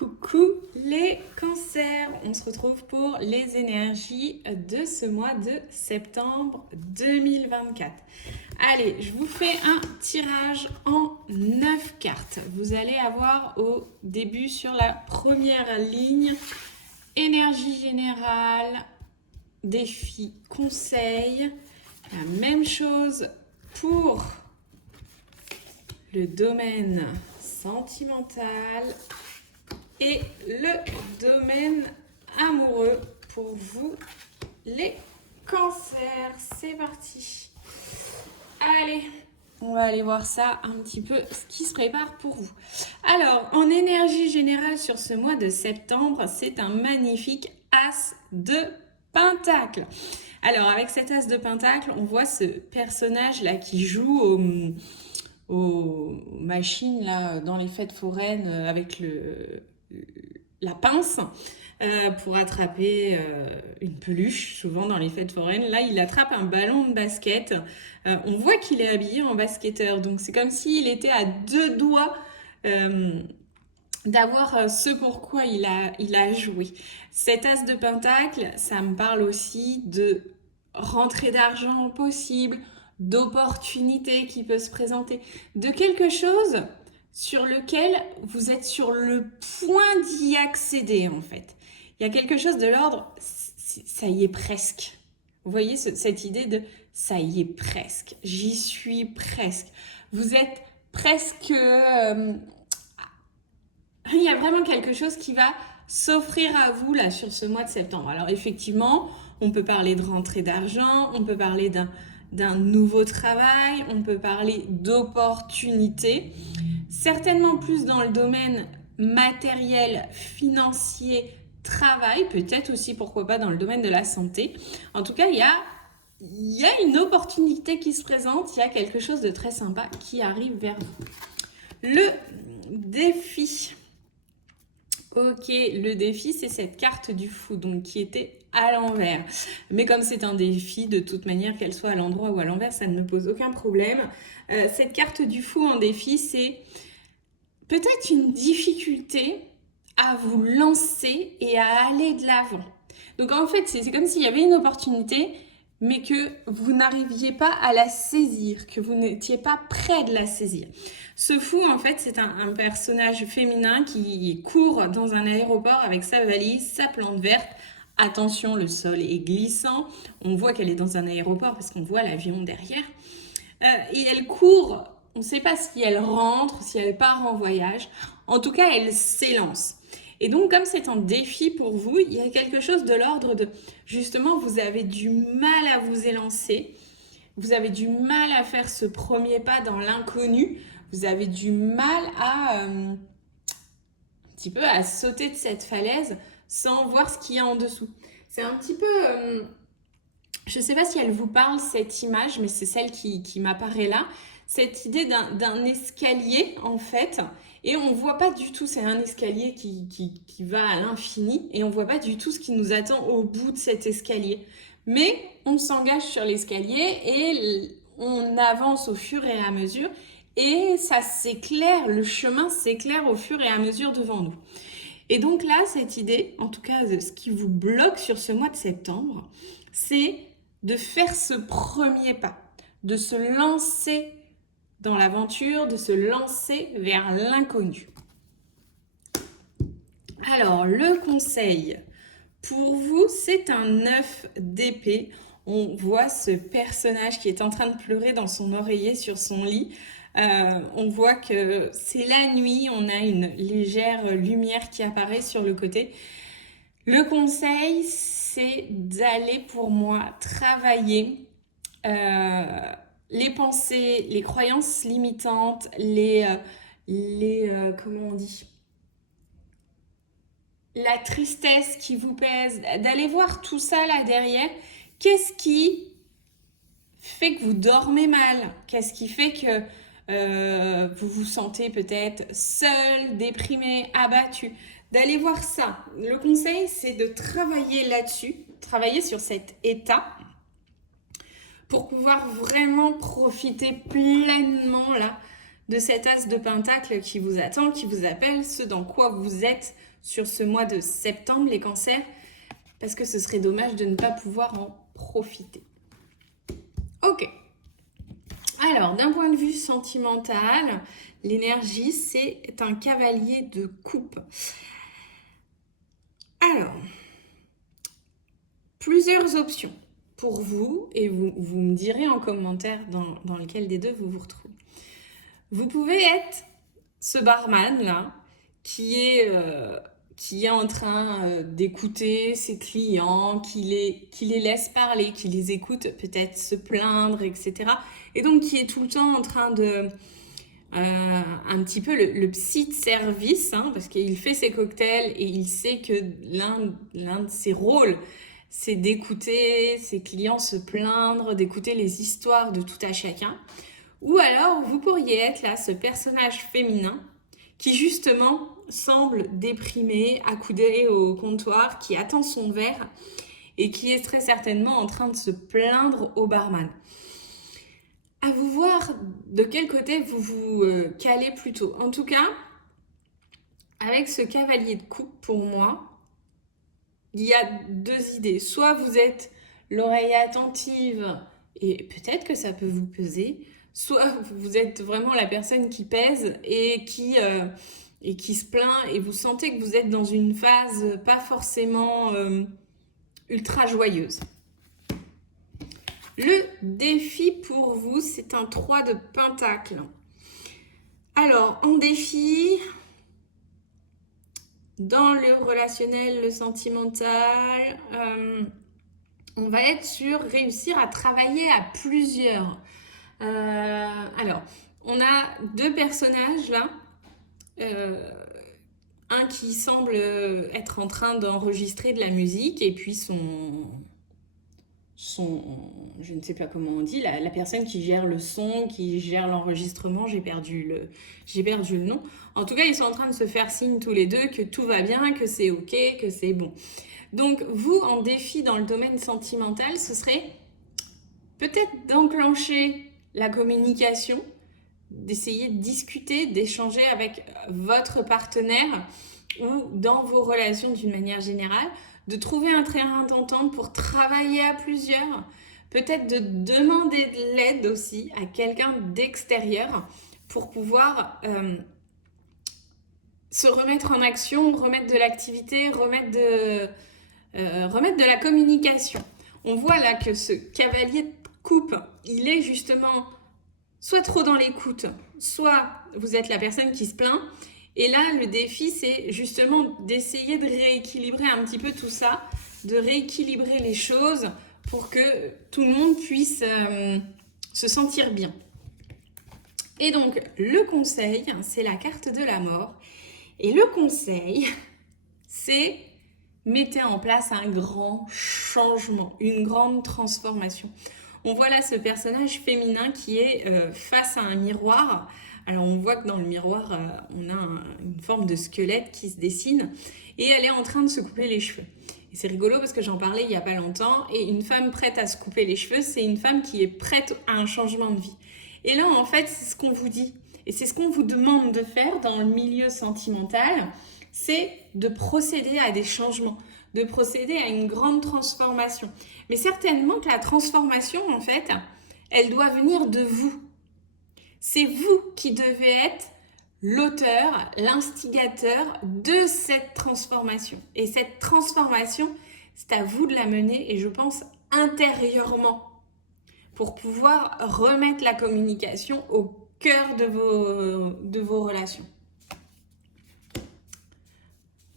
Coucou les cancers, on se retrouve pour les énergies de ce mois de septembre 2024. Allez, je vous fais un tirage en 9 cartes. Vous allez avoir au début sur la première ligne énergie générale, défi, conseil. La même chose pour le domaine sentimental et le domaine amoureux pour vous les cancers. C'est parti. Allez, on va aller voir ça un petit peu, ce qui se prépare pour vous. Alors, en énergie générale sur ce mois de septembre, c'est un magnifique as de pentacle. Alors, avec cet as de pentacle, on voit ce personnage-là qui joue aux machines là, dans les fêtes foraines avec la pince pour attraper une peluche, souvent dans les fêtes foraines. Là, il attrape un ballon de basket. On voit qu'il est habillé en basketteur, donc c'est comme s'il était à deux doigts d'avoir ce pourquoi il a joué. Cet as de pentacle, ça me parle aussi de rentrée d'argent possible, d'opportunités qui peut se présenter, de quelque chose sur lequel vous êtes sur le point d'y accéder en fait. Il y a quelque chose de l'ordre, ça y est presque. Vous voyez cette idée de ça y est presque, j'y suis presque. Vous êtes presque... il y a vraiment quelque chose qui va s'offrir à vous là sur ce mois de septembre. Alors effectivement, on peut parler de rentrée d'argent, on peut parler d'un nouveau travail, on peut parler d'opportunités, certainement plus dans le domaine matériel, financier, travail, peut-être aussi, pourquoi pas, dans le domaine de la santé. En tout cas, il y a une opportunité qui se présente, il y a quelque chose de très sympa qui arrive vers vous. Le défi. Ok, le défi, c'est cette carte du fou, donc qui était à l'envers. Mais comme c'est un défi, de toute manière, qu'elle soit à l'endroit ou à l'envers, ça ne me pose aucun problème. Cette carte du fou en défi, c'est peut-être une difficulté à vous lancer et à aller de l'avant. Donc en fait, c'est comme s'il y avait une opportunité, mais que vous n'arriviez pas à la saisir, que vous n'étiez pas près de la saisir. Ce fou, en fait, c'est un personnage féminin qui court dans un aéroport avec sa valise, sa plante verte. Attention, le sol est glissant. On voit qu'elle est dans un aéroport parce qu'on voit l'avion derrière. Et elle court, on ne sait pas si elle rentre, si elle part en voyage. En tout cas, elle s'élance. Et donc, comme c'est un défi pour vous, il y a quelque chose de l'ordre de, justement, vous avez du mal à vous élancer. Vous avez du mal à faire ce premier pas dans l'inconnu. Vous avez du mal à un petit peu à sauter de cette falaise sans voir ce qu'il y a en dessous. C'est un petit peu... je ne sais pas si elle vous parle, cette image, mais c'est celle qui m'apparaît là. Cette idée d'un escalier, en fait, et on ne voit pas du tout, c'est un escalier qui va à l'infini, et on ne voit pas du tout ce qui nous attend au bout de cet escalier. Mais on s'engage sur l'escalier et on avance au fur et à mesure, et ça s'éclaire, le chemin s'éclaire au fur et à mesure devant nous. Et donc là, cette idée, en tout cas, ce qui vous bloque sur ce mois de septembre, c'est de faire ce premier pas, de se lancer dans l'aventure, de se lancer vers l'inconnu. Alors, le conseil pour vous, c'est un 9 d'épée. On voit ce personnage qui est en train de pleurer dans son oreiller sur son lit. On voit que c'est la nuit, on a une légère lumière qui apparaît sur le côté. Le conseil, c'est d'aller pour moi travailler les pensées, les croyances limitantes, comment on dit, la tristesse qui vous pèse, d'aller voir tout ça là derrière. Qu'est-ce qui fait que vous dormez mal? Qu'est-ce qui fait que vous vous sentez peut-être seul, déprimé, abattu? D'aller voir ça. Le conseil, c'est de travailler là-dessus, travailler sur cet état pour pouvoir vraiment profiter pleinement là de cet as de pentacle qui vous attend, qui vous appelle, ce dans quoi vous êtes sur ce mois de septembre, les cancers, parce que ce serait dommage de ne pas pouvoir en profiter. Ok. Alors, d'un point de vue sentimental, l'énergie, c'est un cavalier de coupe. Alors, plusieurs options pour vous, et vous me direz en commentaire dans lequel des deux vous vous retrouvez. Vous pouvez être ce barman-là qui est en train d'écouter ses clients, qui les laisse parler, qui les écoute peut-être se plaindre, etc. Et donc qui est tout le temps en train de... un petit peu le psy de service, hein, parce qu'il fait ses cocktails et il sait que l'un de ses rôles, c'est d'écouter ses clients se plaindre, d'écouter les histoires de tout à chacun. Ou alors, vous pourriez être là, ce personnage féminin qui justement semble déprimé, accoudé au comptoir, qui attend son verre et qui est très certainement en train de se plaindre au barman. À vous voir de quel côté vous vous calez plutôt. En tout cas, avec ce cavalier de coupe, pour moi, il y a deux idées. Soit vous êtes l'oreille attentive et peut-être que ça peut vous peser, soit vous êtes vraiment la personne qui pèse et qui se plaint et vous sentez que vous êtes dans une phase pas forcément ultra joyeuse. Le défi pour vous, c'est un 3 de pentacle. Alors, en défi, dans le relationnel, le sentimental, on va être sur réussir à travailler à plusieurs. Alors, on a deux personnages là. Un qui semble être en train d'enregistrer de la musique et puis je ne sais pas comment on dit, la personne qui gère le son, qui gère l'enregistrement, j'ai perdu le nom. En tout cas, ils sont en train de se faire signe tous les deux que tout va bien, que c'est ok, que c'est bon. Donc, vous, en défi dans le domaine sentimental, ce serait peut-être d'enclencher la communication, d'essayer de discuter, d'échanger avec votre partenaire ou dans vos relations d'une manière générale, de trouver un terrain d'entente pour travailler à plusieurs, peut-être de demander de l'aide aussi à quelqu'un d'extérieur pour pouvoir se remettre en action, remettre de l'activité, remettre de la communication. On voit là que ce cavalier de coupe, il est justement soit trop dans l'écoute, soit vous êtes la personne qui se plaint. Et là, le défi, c'est justement d'essayer de rééquilibrer un petit peu tout ça, de rééquilibrer les choses pour que tout le monde puisse se sentir bien. Et donc, le conseil, c'est la carte de la mort. Et le conseil, c'est mettez en place un grand changement, une grande transformation. On voit là ce personnage féminin qui est face à un miroir. Alors on voit que dans le miroir, on a une forme de squelette qui se dessine et elle est en train de se couper les cheveux. Et c'est rigolo parce que j'en parlais il n'y a pas longtemps et une femme prête à se couper les cheveux, c'est une femme qui est prête à un changement de vie. Et là, en fait, c'est ce qu'on vous dit et c'est ce qu'on vous demande de faire dans le milieu sentimental, c'est de procéder à des changements, de procéder à une grande transformation. Mais certainement que la transformation, en fait, elle doit venir de vous. C'est vous qui devez être l'auteur, l'instigateur de cette transformation. Et cette transformation, c'est à vous de la mener et je pense intérieurement pour pouvoir remettre la communication au cœur de vos relations.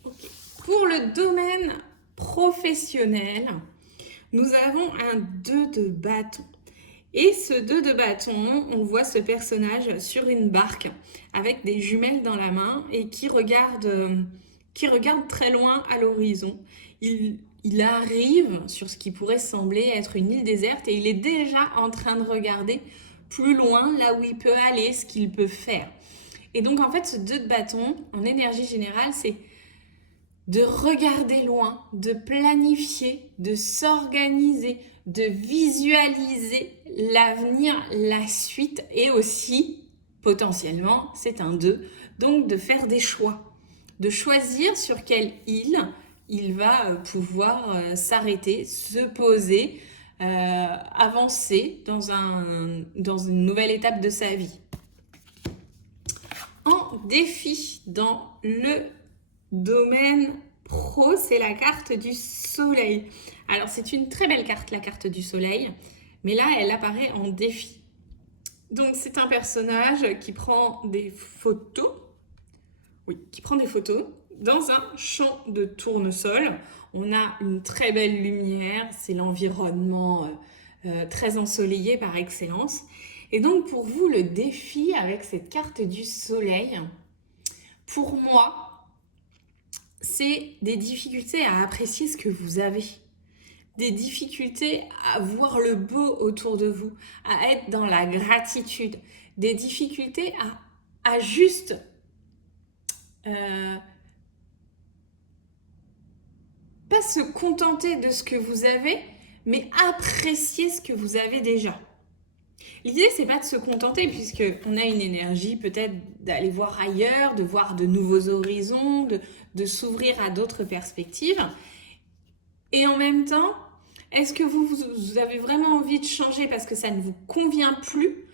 Okay. Pour le domaine professionnel, nous avons un 2 de bâton. Et ce 2 de bâton, on voit ce personnage sur une barque avec des jumelles dans la main et qui regarde très loin à l'horizon. Il arrive sur ce qui pourrait sembler être une île déserte et il est déjà en train de regarder plus loin là où il peut aller, ce qu'il peut faire. Et donc en fait, ce 2 de bâton, en énergie générale, c'est de regarder loin, de planifier, de s'organiser, de visualiser l'avenir, la suite et aussi potentiellement, c'est un 2. Donc, de faire des choix, de choisir sur quelle île il va pouvoir s'arrêter, se poser, avancer dans une nouvelle étape de sa vie. En défi, dans le domaine pro, c'est la carte du soleil. Alors, c'est une très belle carte, la carte du soleil, mais là, elle apparaît en défi. Donc, c'est un personnage qui prend des photos, dans un champ de tournesol. On a une très belle lumière, c'est l'environnement très ensoleillé par excellence. Et donc, pour vous, le défi avec cette carte du soleil, pour moi, c'est des difficultés à apprécier ce que vous avez. Des difficultés à voir le beau autour de vous, à être dans la gratitude, des difficultés à juste pas se contenter de ce que vous avez, mais apprécier ce que vous avez déjà. L'idée, c'est pas de se contenter, puisqu'on a une énergie peut-être d'aller voir ailleurs, de voir de nouveaux horizons, de s'ouvrir à d'autres perspectives. Et en même temps, est-ce que vous avez vraiment envie de changer parce que ça ne vous convient plus?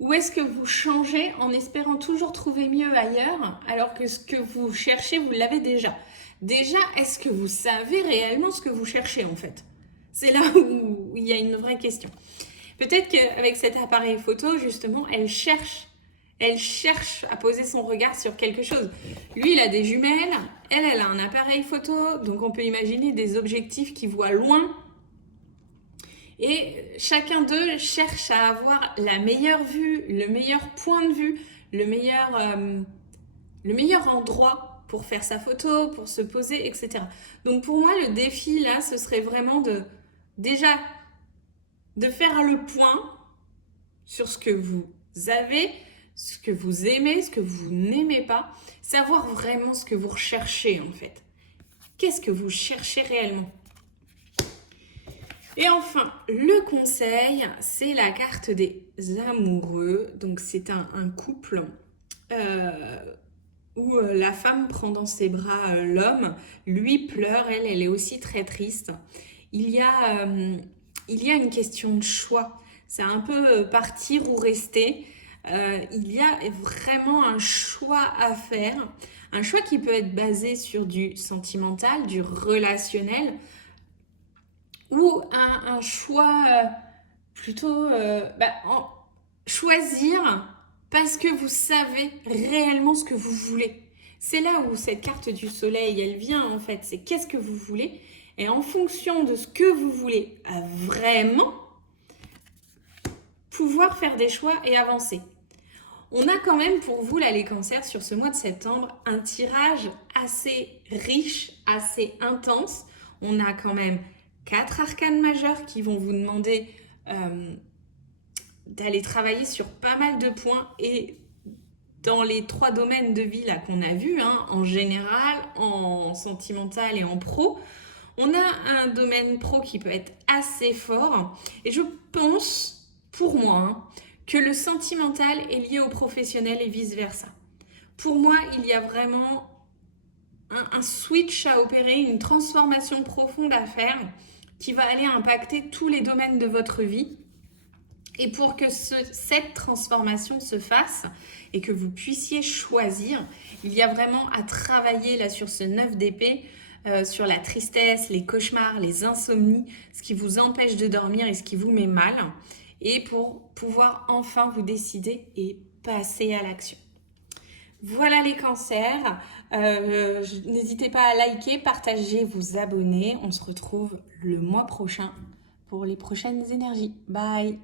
Ou est-ce que vous changez en espérant toujours trouver mieux ailleurs, alors que ce que vous cherchez, vous l'avez déjà? Déjà, est-ce que vous savez réellement ce que vous cherchez en fait? C'est là où il y a une vraie question. Peut-être qu'avec cet appareil photo, justement, elle cherche à poser son regard sur quelque chose. Lui, il a des jumelles, elle a un appareil photo, donc on peut imaginer des objectifs qui voient loin. Et chacun d'eux cherche à avoir la meilleure vue, le meilleur point de vue, le meilleur endroit pour faire sa photo, pour se poser, etc. Donc pour moi, le défi là, ce serait vraiment de faire le point sur ce que vous avez, ce que vous aimez, ce que vous n'aimez pas, savoir vraiment ce que vous recherchez en fait. Qu'est-ce que vous cherchez réellement? Et enfin, le conseil, c'est la carte des amoureux. Donc c'est un couple où la femme prend dans ses bras l'homme, lui pleure, elle est aussi très triste. Il y a une question de choix. C'est un peu partir ou rester. Il y a vraiment un choix à faire. Un choix qui peut être basé sur du sentimental, du relationnel, ou un choix plutôt choisir parce que vous savez réellement ce que vous voulez. C'est là où cette carte du soleil, elle vient en fait. C'est qu'est-ce que vous voulez? Et en fonction de ce que vous voulez vraiment, pouvoir faire des choix et avancer. On a quand même pour vous, là, les cancers, sur ce mois de septembre, un tirage assez riche, assez intense. On a quand même 4 arcanes majeures qui vont vous demander d'aller travailler sur pas mal de points et dans les 3 domaines de vie là qu'on a vus, en général, en sentimental et en pro. On a un domaine pro qui peut être assez fort et je pense, pour moi, que le sentimental est lié au professionnel et vice-versa. Pour moi, il y a vraiment un switch à opérer, une transformation profonde à faire qui va aller impacter tous les domaines de votre vie. Et pour que cette transformation se fasse et que vous puissiez choisir, il y a vraiment à travailler là sur ce 9 d'épée, sur la tristesse, les cauchemars, les insomnies, ce qui vous empêche de dormir et ce qui vous met mal, et pour pouvoir enfin vous décider et passer à l'action. Voilà les cancers, n'hésitez pas à liker, partager, vous abonner. On se retrouve le mois prochain pour les prochaines énergies. Bye!